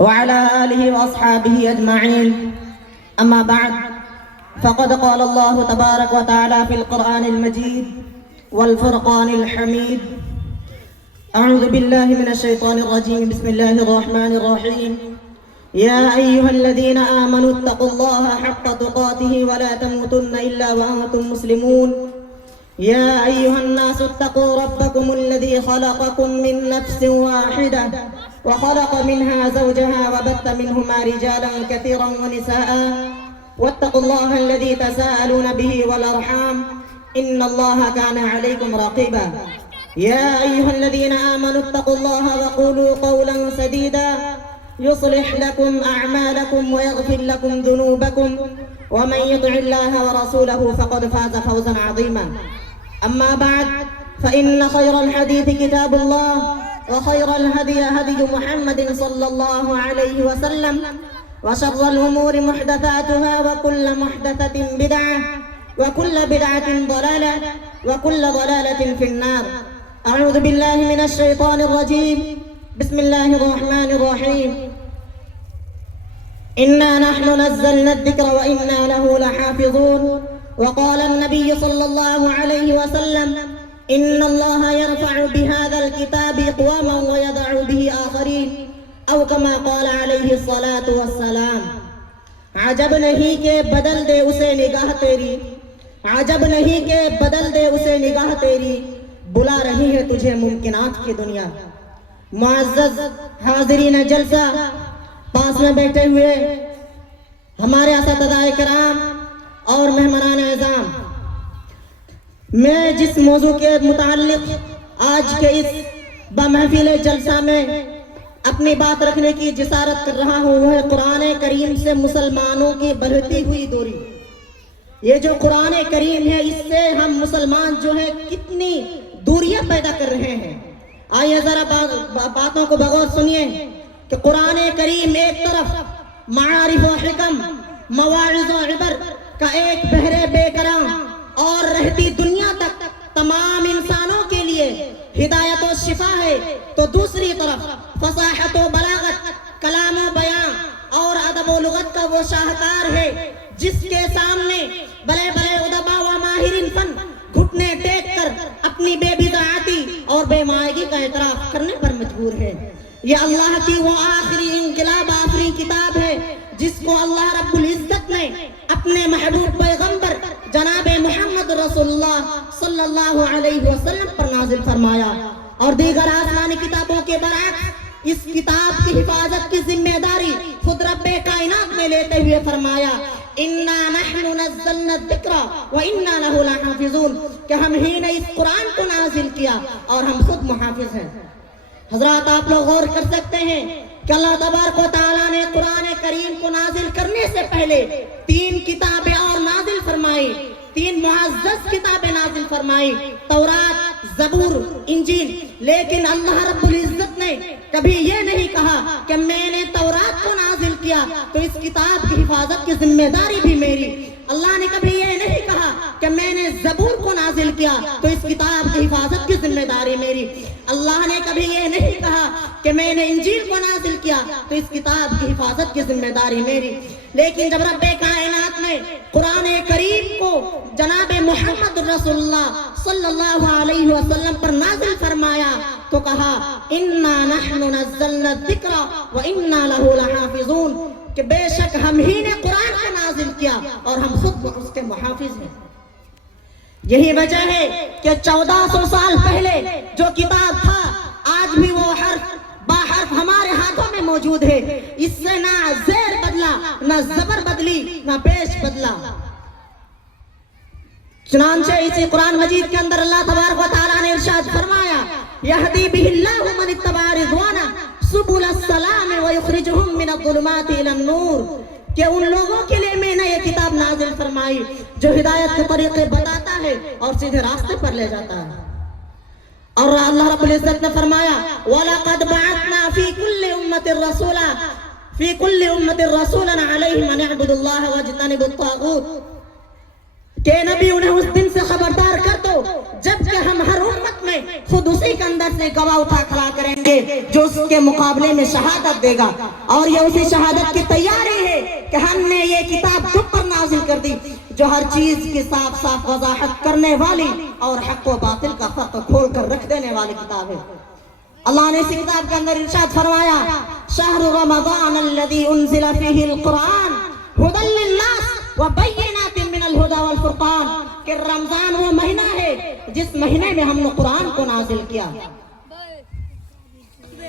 وعلى آله وأصحابه أجمعين. أما بعد، فقد قال الله تبارك وتعالى في القرآن المجيد والفرقان الحميد: أعوذ بالله من الشيطان الرجيم، بسم الله الرحمن الرحيم. يا أيها الذين آمنوا اتقوا الله حق تقاته ولا تموتن إلا وأنتم مسلمون. يا أيها الناس اتقوا ربكم الذي خلقكم من نفس واحدة وخلق منها زوجها وبث منهما رجالا كثيرا ونساء واتقوا الله الذي تساءلون به والأرحام إن الله كان عليكم رقيبا. يا أيها الذين آمنوا اتقوا الله وقولوا قولا سديدا يصلح لكم أعمالكم ويغفر لكم ذنوبكم ومن يطع الله ورسوله فقد فاز فوزا عظيما. أما بعد، فإن خير الحديث كتاب الله وخير الهدي هدي محمد صلى الله عليه وسلم وشر الأمور محدثاتها وكل محدثة بدعة وكل بدعة ضلالة وكل ضلالة في النار. أعوذ بالله من الشيطان الرجيم، بسم الله الرحمن الرحيم. إنا نحن نزلنا الذكر وإنا له لحافظون. وقال النبي صلى الله عليه وسلم: إن الله يرفع بهذا الكتاب أقواما ويضع به آخرين، أو كما قال عليه الصلاة والسلام. عجب نہیں کہ بدل دے اسے نگاہ تیری، عجب نہیں کہ بدل دے اسے نگاہ تیری، بلا رہی ہے تجھے ممکنات کی دنیا. معزز حاضرین جلسہ، پاس میں بیٹھے ہوئے ہمارے اساتذہ کرام اور مہمانان اعظام، میں جس موضوع کے متعلق آج کے اس بمحفل جلسہ میں اپنی بات رکھنے کی جسارت کر رہا ہوں وہ ہے قرآن کریم سے مسلمانوں کی بڑھتی ہوئی دوری. یہ جو قرآن کریم ہے، اس سے ہم مسلمان جو ہے کتنی دوریاں پیدا کر رہے ہیں. آئیے ذرا باتوں کو بغور سنیے کہ قرآن کریم ایک طرف معارف و حکم، مواعظ و عبر کا ایک بحر بے کرام اور رہتی دنیا تک تمام انسانوں کے لیے ہدایت و شفا ہے، تو دوسری طرف فصاحت و بلاغت، کلام و بیان اور ادب و لغت کا وہ شاہکار ہے جس کے سامنے بڑے بڑے ادبا و ماہرین فن گھٹنے ٹیک کر اپنی بے بدعاتی اور بے مائگی کا اعتراف کرنے پر مجبور ہے. یہ اللہ کی وہ آخری انقلاب آفری کتاب ہے جس کو اللہ رب العزت نے اپنے محبوب پیغمبر جناب محمد رسول اللہ صلی اللہ علیہ وسلم پر نازل فرمایا، اور دیگر آسمانی کتابوں کے برعکس اس کتاب کی حفاظت کی ذمہ داری خود رب کائنات میں لیتے ہوئے فرمایا: اِنَّا نَحْنُ نَزَّلْنَا الذِّكْرَ وَإِنَّا لَهُ لَحَافِظُونَ، کہ ہم ہی نے اس قرآن کو نازل کیا اور ہم خود محافظ ہیں. حضرات، آپ لوگ غور کر سکتے ہیں کہ اللہ تبارک و تعالیٰ نے قرآن کریم کو نازل کرنے سے پہلے 3 کتابیں اور نازل فرمائی، 3 معزز کتابیں نازل فرمائی: تورات، زبور، انجیل. لیکن اللہ رب العزت نے کبھی یہ نہیں کہا کہ میں نے تورات کو نازل کیا تو اس کتاب کی حفاظت کی ذمہ داری بھی میری. اللہ نے کبھی یہ نہیں کہا کہ میں نے زبور کو نازل کیا تو اس کتاب کی حفاظت کی ذمہ داری میری. اللہ نے کبھی یہ نہیں کہا کہ میں نے انجیل کو نازل کیا تو اس کتاب کی حفاظت کی ذمہ داری میری. لیکن جب رب کائنات نے قرآن کریم کو جناب محمد رسول اللہ صلی اللہ علیہ وسلم پر نازل فرمایا تو کہا: اِنَّا نَحْنُ نَزَّلْنَا الذِّكْرَ وَإِنَّا لَهُ لَحَافِظُونَ، کہ بے شک ہم ہی نے قرآن کو نازل کیا اور ہم خود اس کے محافظ ہیں. یہی وجہ ہے کہ 1400 سال پہلے جو کتاب تھا آج بھی وہ حرف باحرف ہمارے ہاتھوں میں موجود ہے. اس سے نہ زیر بدلا، نہ زبر بدلی، نہ پیش بدلا. چنانچہ اسی قرآن مجید کے اندر اللہ تبارک و تعالیٰ نے ارشاد فرمایا: یہدی بہ اللہ من اتبع رضوانہ سبل السلام ویخرجہم من الظلمات الی النور، کہ ان لوگوں کے لیے میں نے یہ کتاب نازل فرمائی جو ہدایت کے طریقے بتاتا ہے اور سیدھے راستے پر لے جاتا ہے. اور اللہ رب العزت نے فرمایا: وَلَقَدْ بَعَثْنَا فِي كُلِّ أُمَّةٍ رَسُولًا عَلَيْهِمْ أَنِ اعْبُدُوا اللَّهَ وَاجْتَنِبُوا الطَّاغُوتَ، کہ نبی انہیں اس دن سے خبردار کر دو تو جبکہ ہم ہر امت میں خود اسی کے اندر سے گواہ اٹھا کھڑا کریں گے جو اس کے مقابلے میں شہادت دے گا، اور یہ اسی شہادت کی تیاری ہے کہ ہم نے یہ کتاب تم پر نازل کر دی جو ہر چیز کی صاف صاف وضاحت کرنے والی اور حق و باطل کا فرق کھول کر رکھ دینے والی کتاب ہے۔ اللہ نے اسی کتاب کے اندر ارشاد فرمایا شہر رمضان الذی انزل فیہ القرآن ھدی للناس وبینات من الہدی والفرقان، کہ رمضان وہ مہینہ ہے جس مہینے میں ہم نے قرآن کو نازل کیا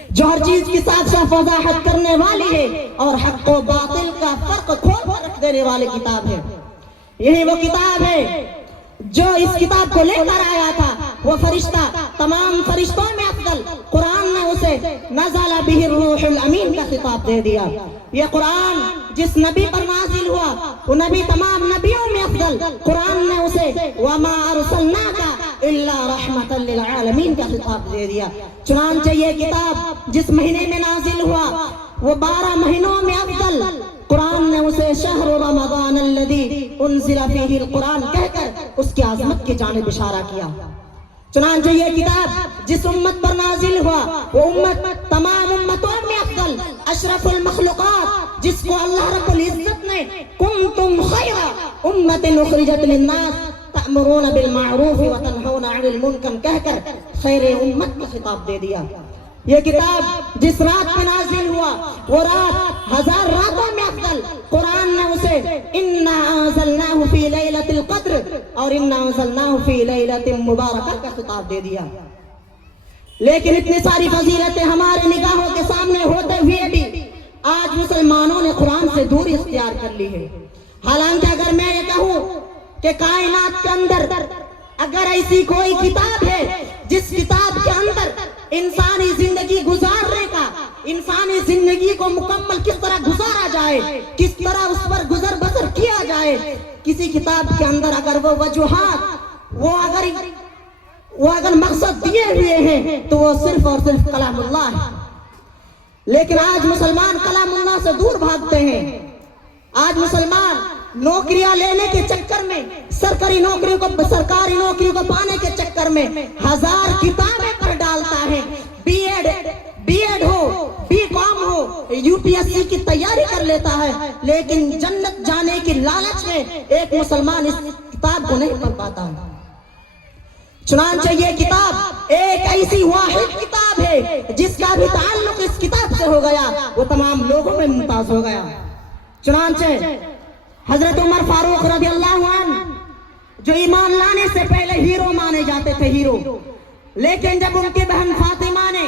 جو ہر چیز کی صاف صاف وضاحت کرنے والی ہے اور حق و باطل کا فرق کھول کر رکھ دینے والی کتاب ہے۔ یہی وہ کتاب ہے جو اس کتاب کو لے کر آیا تھا وہ فرشتہ، تمام فرشتوں میں افضل، قرآن نے اسے نزل بہ الروح الامین کا خطاب دے دیا۔ یہ قرآن جس نبی پر نازل ہوا وہ نبی تمام نبیوں میں افضل، قرآن نے اسے وما ارسلناک الا رحمۃ للعالمین کا خطاب دے دیا۔ چنانچہ یہ کتاب جس مہینے میں نازل ہوا وہ 12 مہینوں میں افضل، قرآن نے اسے شہر رمضان الذی انزل فیہ القرآن کہہ کر اس کی عظمت کی جانب اشارہ کیا۔ چنانچہ یہ کتاب جس امت پر نازل ہوا وہ امت تمام امتوں میں افضل، اشرف المخلوقات، جس کو اللہ رب العزت نے کنتم خیر امت اخرجت للناس تأمرون بالمعروف وتنہون عن المنکر کہہ کر خیر امت کو خطاب دے دیا۔ یہ کتاب جس رات میں نازل ہوا وہ رات 1000 راتوں میں افضل، قرآن نے اسے انا انزلناہ فی لیلۃ القدر اور انا انزلناہ فی لیلۃ مبارکہ کا خطاب دے دیا۔ لیکن اتنی ساری فضیلتیں ہمارے نگاہوں کے سامنے ہوتے ہوئے بھی آج مسلمانوں نے قرآن سے دوری اختیار کر لی ہے۔ حالانکہ اگر میں یہ کہوں کہ کائنات کے اندر اگر ایسی کوئی کتاب ہے جس کتاب کے اندر انسانی زندگی گزارنے کا، انسانی زندگی کو مکمل کس طرح گزارا جائے، کس طرح اس پر گزر بسر کیا جائے، کسی کتاب کے اندر اگر وہ وجوہات وہ اگر مقصد دیے ہوئے ہیں تو وہ صرف اور صرف کلام اللہ ہے۔ لیکن آج مسلمان کلام اللہ سے دور بھاگتے ہیں۔ آج مسلمان نوکریاں لینے کے چکر میں، سرکاری نوکریوں کو پانے کے چکر میں 1000 کتابیں پڑھ ڈالتا ہے، بی ایڈ ہو، بی کام ہو، UPSC کی تیاری کر لیتا ہے، لیکن جنت جانے کی لالچ میں ایک مسلمان اس کتاب کو نہیں پڑھ پاتا۔ چنانچہ یہ کتاب ایک ایسی واحد کتاب ہے جس کا بھی تعلق اس کتاب سے ہو گیا وہ تمام لوگوں میں ممتاز ہو گیا۔ چنانچہ حضرت عمر فاروق رضی اللہ عنہ جو ایمان لانے سے پہلے ہیرو مانے جاتے تھے، ہیرو، لیکن جب ان کی بہن فاطمہ نے